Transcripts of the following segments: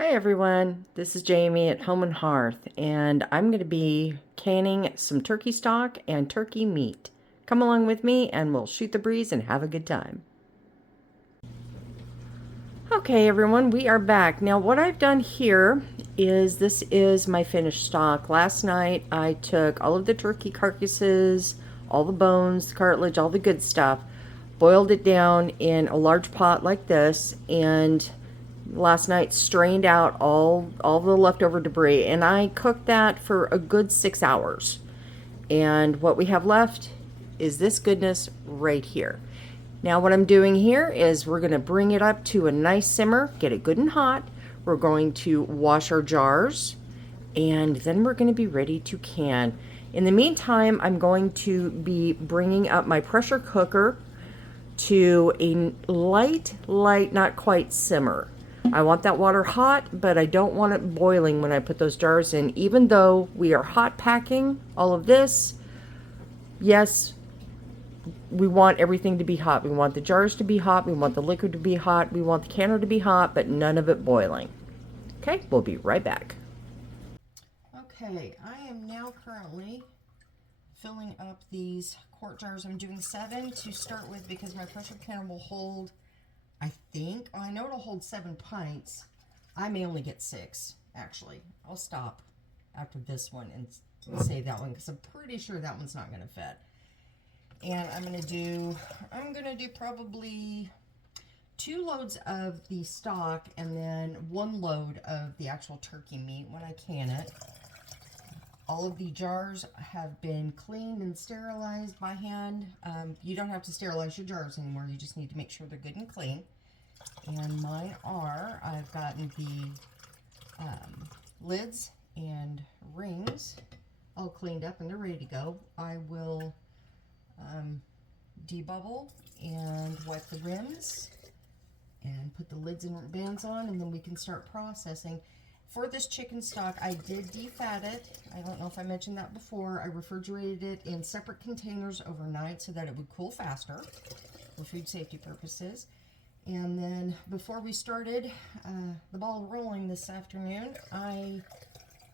Hi everyone, this is Jamie at Home and Hearth, and I'm going to be canning some turkey stock and turkey meat. Come along with me and we'll shoot the breeze and have a good time. Okay everyone, we are back. Now what I've done here is this is my finished stock. Last night I took all of the turkey carcasses, all the bones, the cartilage, all the good stuff, boiled it down in a large pot like this, and last night strained out all the leftover debris, and I cooked that for a good 6 hours. And what we have left is this goodness right here. Now what I'm doing here is we're going to bring it up to a nice simmer, get it good and hot. We're going to wash our jars, and then we're going to be ready to can. In the meantime, I'm going to be bringing up my pressure cooker to a light, not quite simmer. I want that water hot, but I don't want it boiling when I put those jars in. Even though we are hot packing all of this, yes, we want everything to be hot. We want the jars to be hot. We want the liquid to be hot. We want the canner to be hot, but none of it boiling. Okay, we'll be right back. Okay, I am now currently filling up these quart jars. I'm doing 7 to start with because my pressure canner will hold, I think, I know it'll hold 7 pints. I may only get 6, actually. I'll stop after this one and save that one because I'm pretty sure that one's not going to fit. And I'm going to do probably 2 loads of the stock and then 1 load of the actual turkey meat when I can it. All of the jars have been cleaned and sterilized by hand. You don't have to sterilize your jars anymore. You just need to make sure they're good and clean. And mine are, I've gotten the lids and rings all cleaned up and they're ready to go. I will debubble and wipe the rims and put the lids and bands on, and then we can start processing. For this chicken stock, I did defat it. I don't know if I mentioned that before. I refrigerated it in separate containers overnight so that it would cool faster for food safety purposes. And then before we started the ball rolling this afternoon, I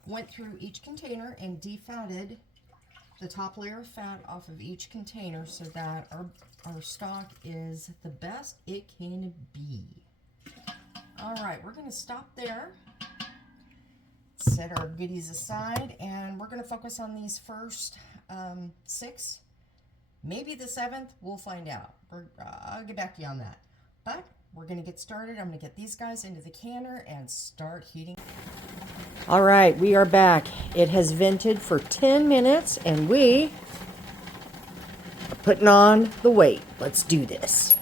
went through each container and defatted the top layer of fat off of each container so that our stock is the best it can be. All right, we're going to stop there. Set our goodies aside, and we're going to focus on these first 6, maybe the 7th. We'll find out. I'll get back to you on that. But we're going to get started. I'm going to get these guys into the canner and start heating. All right, we are back. It has vented for 10 minutes, and we are putting on the weight. Let's do this.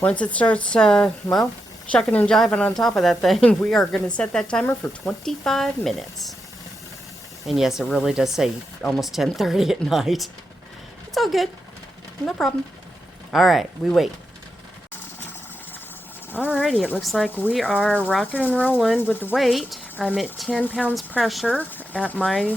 Once it starts, well, chucking and jiving on top of that thing, we are going to set that timer for 25 minutes. And yes, it really does say almost 10:30 at night. It's all good. No problem. All right, we wait. Alrighty, it looks like we are rocking and rolling with the weight. I'm at 10 pounds pressure at my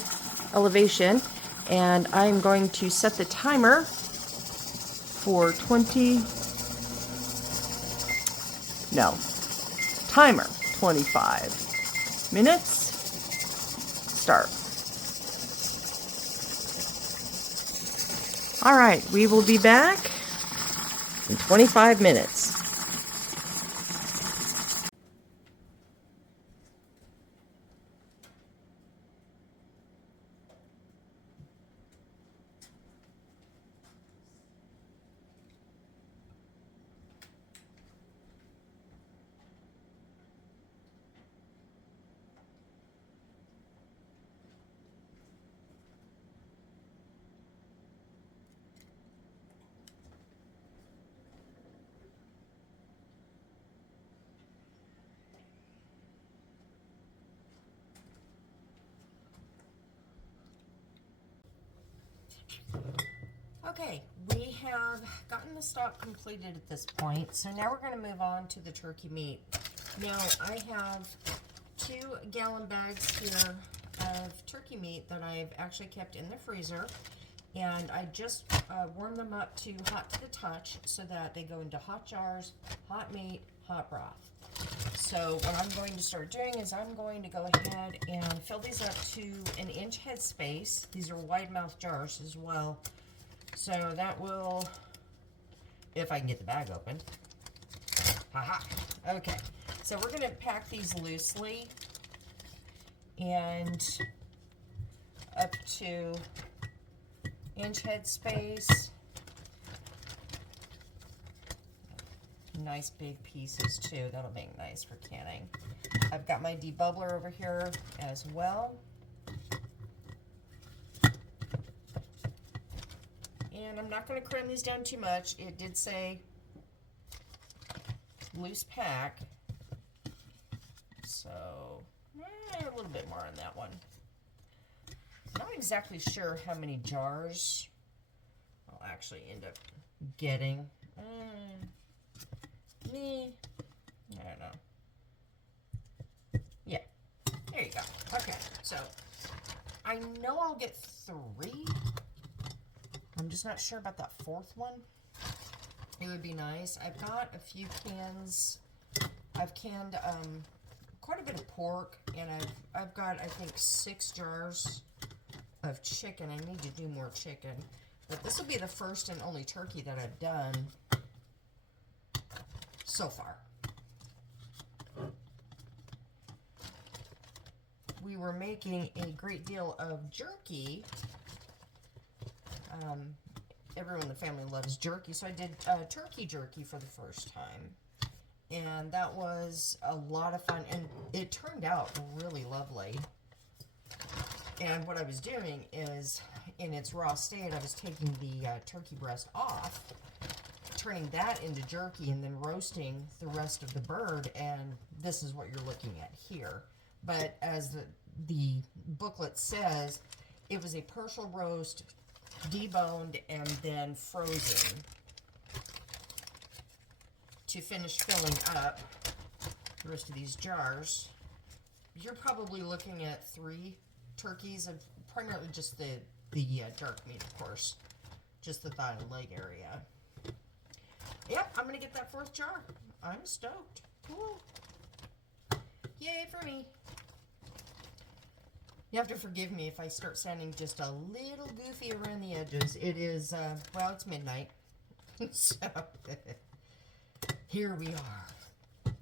elevation, and I'm going to set the timer for 25 minutes. Start. Alright, we will be back in 25 minutes. Okay, we have gotten the stock completed at this point, so now we're going to move on to the turkey meat. Now, I have 2-gallon bags here of turkey meat that I've actually kept in the freezer, and I just warm them up to hot to the touch so that they go into hot jars, hot meat, hot broth. So what I'm going to start doing is I'm going to go ahead and fill these up to an inch head space. These are wide mouth jars as well. So that will, if I can get the bag open. Haha. Okay. So we're going to pack these loosely and up to inch head space. Nice big pieces too. That'll make nice for canning. I've got my debubbler over here as well. And I'm not going to cram these down too much. It did say loose pack. So, a little bit more on that one. Not exactly sure how many jars I'll actually end up getting. I don't know. Yeah, there you go. Okay, so I know I'll get 3. I'm just not sure about that 4th one. It would be nice. I've got a few cans. I've canned quite a bit of pork, and I've got, I think, 6 jars of chicken. I need to do more chicken, but this will be the first and only turkey that I've done so far. We were making a great deal of jerky. Everyone in the family loves jerky, so I did turkey jerky for the first time. And that was a lot of fun, and it turned out really lovely. And what I was doing is, in its raw state, I was taking the turkey breast off, turning that into jerky, and then roasting the rest of the bird, and this is what you're looking at here. But as the booklet says, it was a partial roast, deboned, and then frozen to finish filling up the rest of these jars. You're probably looking at 3 turkeys, of primarily just the dark meat, of course, just the thigh and leg area. Yep, I'm gonna get that 4th jar. I'm stoked. Cool. Yay for me. You have to forgive me if I start sounding just a little goofy around the edges. It is, well, it's midnight. So, here we are.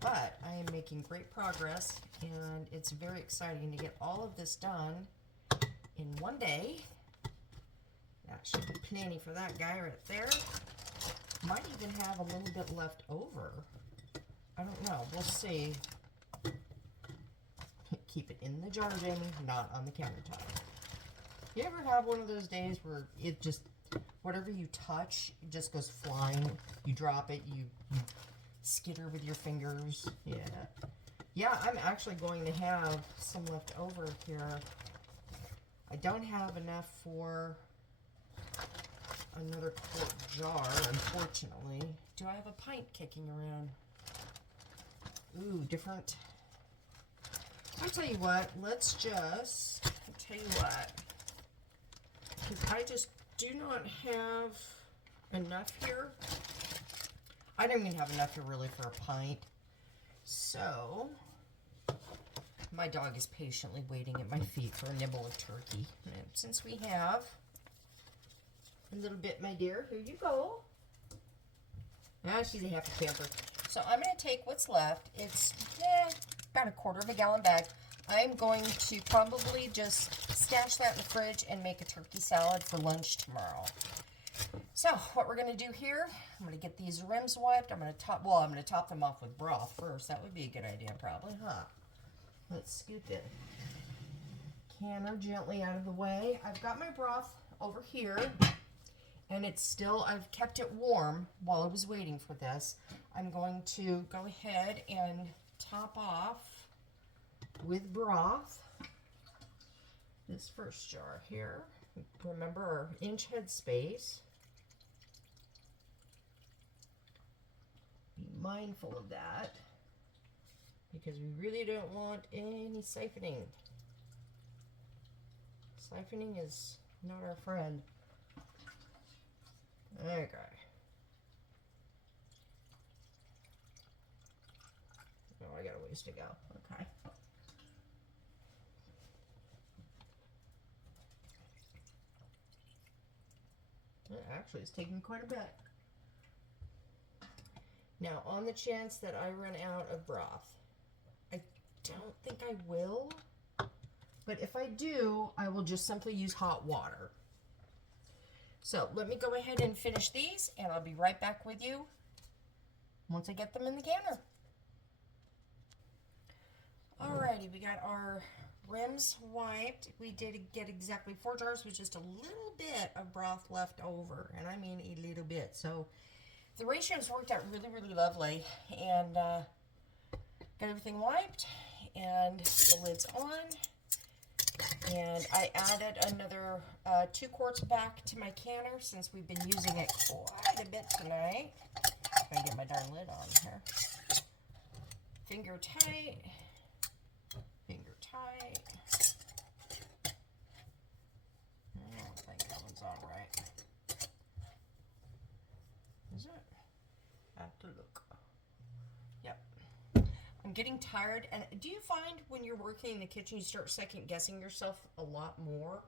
But I am making great progress, and it's very exciting to get all of this done in one day. That should be plenty for that guy right there. Might even have a little bit left over. I don't know. We'll see. Keep it in the jar, Jamie, not on the countertop. You ever have one of those days where it just, whatever you touch, it just goes flying? You drop it, you skitter with your fingers. Yeah. Yeah, I'm actually going to have some left over here. I don't have enough for another quart jar, unfortunately. Do I have a pint kicking around? Ooh, different. I'll tell you what, let's just, I'll tell you what, because I just do not have enough here. I don't even have enough here really for a pint. So, my dog is patiently waiting at my feet for a nibble of turkey. And since we have a little bit, my dear, here you go. Now she's a happy camper. So I'm going to take what's left. It's about a 1/4 gallon bag. I'm going to probably just stash that in the fridge and make a turkey salad for lunch tomorrow. So what we're going to do here, I'm going to get these rims wiped. I'm going to top them off with broth first. That would be a good idea probably, huh? Let's scoop the canner gently out of the way. I've got my broth over here, and it's still, I've kept it warm while I was waiting for this. I'm going to go ahead and top off with broth this first jar here. Remember our inch head space. Be mindful of that, because we really don't want any siphoning. Siphoning is not our friend. Okay. ways to go. Okay. Actually, it's taking quite a bit. Now, on the chance that I run out of broth, I don't think I will, but if I do, I will just simply use hot water. So let me go ahead and finish these, and I'll be right back with you once I get them in the canner. Alrighty, we got our rims wiped. We did get exactly 4 jars with just a little bit of broth left over, and I mean a little bit. So the ratios worked out really, really lovely, and got everything wiped, and the lid's on. And I added another 2 quarts back to my canner since we've been using it quite a bit tonight. Gotta get my darn lid on here. Finger tight. Finger tight. I don't think that one's on right. Is it? I have to look. Yep. I'm getting tired, and do you find when you're working in the kitchen you start second guessing yourself a lot more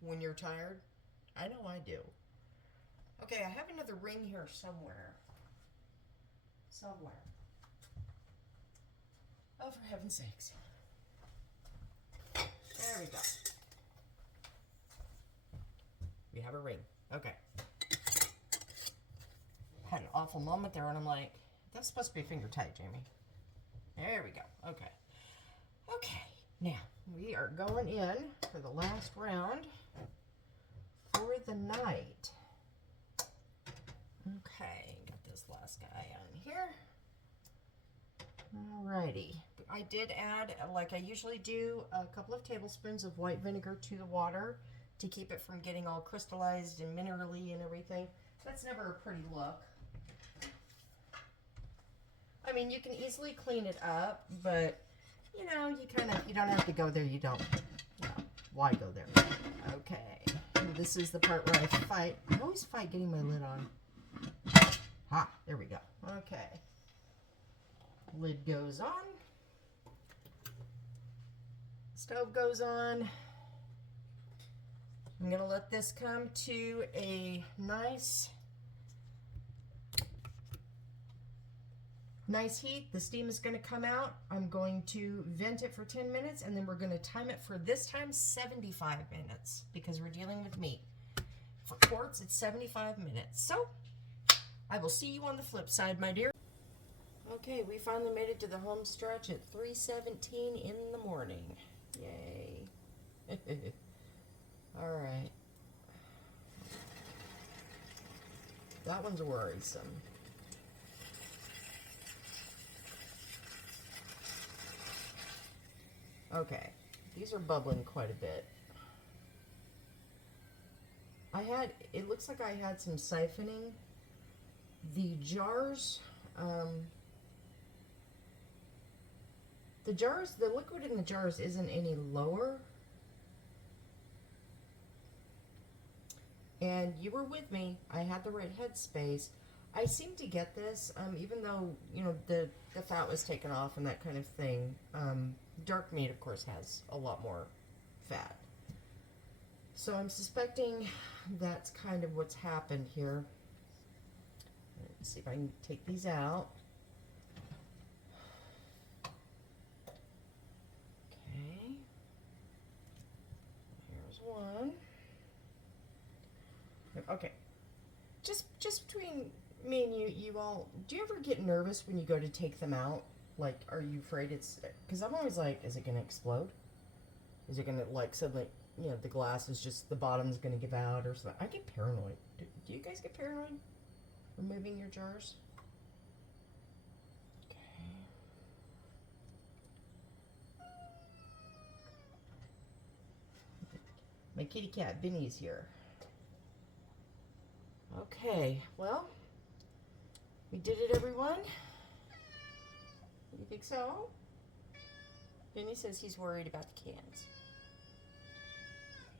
when you're tired? I know I do. Okay, I have another ring here somewhere. Oh, for heaven's sakes. There we go. We have a ring. Okay. Had an awful moment there, and I'm like, that's supposed to be finger tight, Jamie. There we go. Okay. Okay. Now, we are going in for the last round for the night. Okay. Got this last guy on here. Alrighty. I did add, like I usually do, a couple of tablespoons of white vinegar to the water to keep it from getting all crystallized and minerally and everything. That's never a pretty look. I mean, you can easily clean it up, but you know, you don't have to go there. You don't. No, why go there? Okay. And this is the part where I fight. I always fight getting my lid on. Ha! There we go. Okay. Lid goes on. Stove goes on. I'm gonna let this come to a nice heat. The steam is going to come out. I'm going to vent it for 10 minutes, and then we're going to time it for this time 75 minutes because we're dealing with meat. For quarts, it's 75 minutes. So I will see you on the flip side, my dear. Okay, we finally made it to the home stretch at 3:17 in the morning. Yay. All right. That one's worrisome. Okay, these are bubbling quite a bit. It looks like I had some siphoning. The jars, the liquid in the jars isn't any lower. And you were with me, I had the right headspace. I seem to get this, even though, you know, the fat was taken off and that kind of thing. Dark meat, of course, has a lot more fat. So I'm suspecting that's kind of what's happened here. Let's see if I can take these out. Okay. Here's one. Okay. Just between me and you all, do you ever get nervous when you go to take them out? Like, are you afraid it's... Because I'm always like, is it going to explode? Is it going to, like, suddenly, you know, the glass is just, the bottom's going to give out or something? I get paranoid. Do you guys get paranoid removing your jars? Okay. My kitty cat, Vinny's here. Okay, well, we did it, everyone. You think so? Vinny says he's worried about the cans.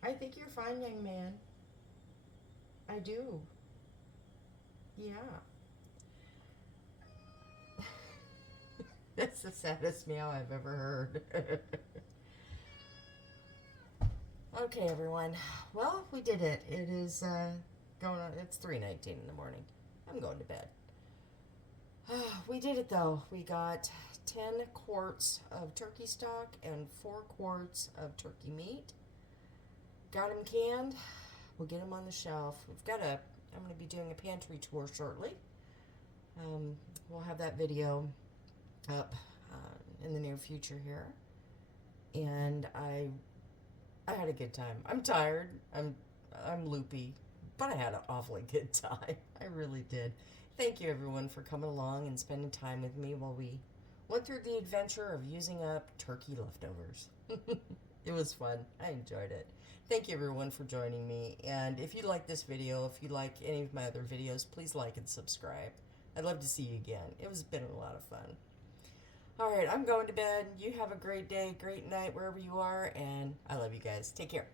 I think you're fine, young man. I do. Yeah. That's the saddest meow I've ever heard. Okay, everyone. Well, we did it. It is going on. It's 3:19 in the morning. I'm going to bed. We did it though. We got 10 quarts of turkey stock and 4 quarts of turkey meat. Got them canned. We'll get them on the shelf. I'm going to be doing a pantry tour shortly. We'll have that video up in the near future here. And I had a good time. I'm tired. I'm loopy, but I had an awfully good time. I really did. Thank you everyone for coming along and spending time with me while we went through the adventure of using up turkey leftovers. It was fun. I enjoyed it. Thank you everyone for joining me. And if you like this video, if you like any of my other videos, please like and subscribe. I'd love to see you again. Been a lot of fun. All right, I'm going to bed. You have a great day, great night, wherever you are, and I love you guys. Take care.